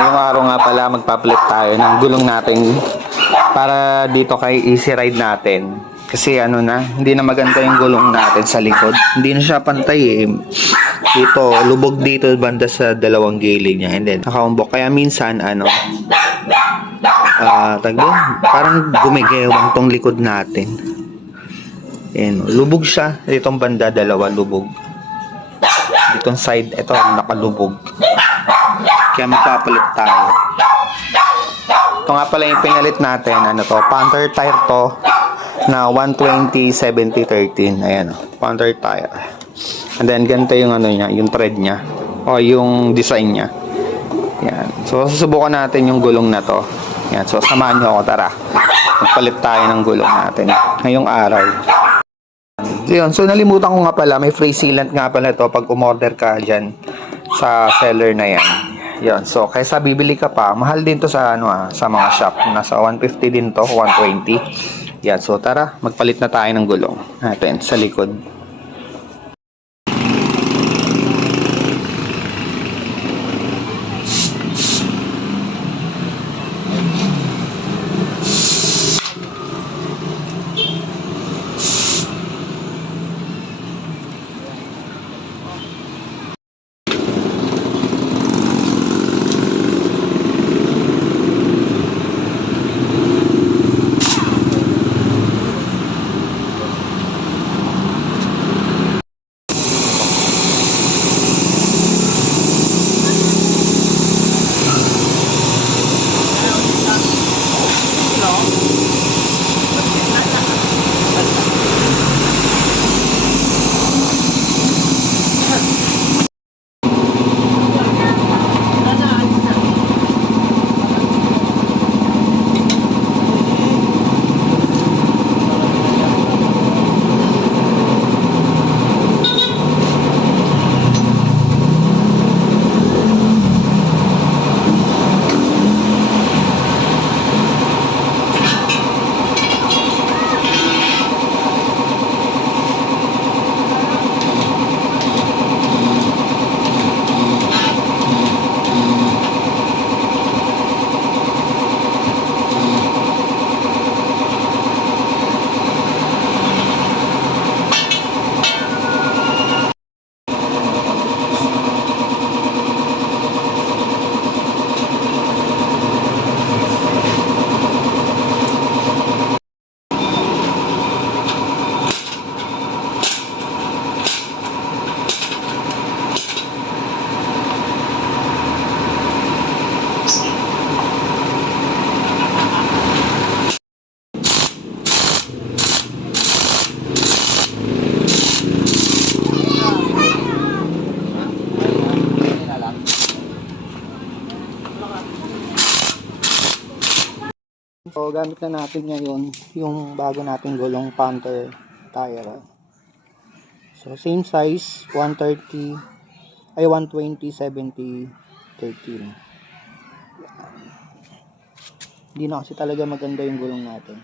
ngayong araw nga pala magpapalit tayo ng gulong natin para dito kay easy ride natin. Kasi ano na, hindi na maganda yung gulong natin sa likod. Hindi na siya pantay eh. Dito, lubog dito banda sa dalawang gilid niya. And then, nakaumbok. Kaya minsan, parang gumigewang tong likod natin. Ayan, lubog siya. Itong banda, dalawa lubog. Ditong side, ito, nakalubog. Kaya magpapalit tayo. Ito nga pala yung pinalit natin. Ano to? Panther tire to na 120/70/13. Ayan o. Panther tire. And then, ganito yung ano niya, yung tread niya. O yung design niya. Ayan. So, susubukan natin yung gulong na to. Ayan. So, samahan nyo ako. Tara. Magpalit tayo ng gulong natin. Ngayong araw. Yun. So, nalimutan ko nga pala. May free sealant nga pala to pag umorder ka dyan sa seller na yan. Yun. So, kaysa bibili ka pa, mahal din to sa sa mga shop. Nasa 150 din to, 120. Yan. So, tara, magpalit na tayo ng gulong natin sa likod. So, gamit na natin ngayon yung bago nating gulong Panther tire. So, same size, 120/70/13. Hindi na kasi talaga maganda yung gulong natin.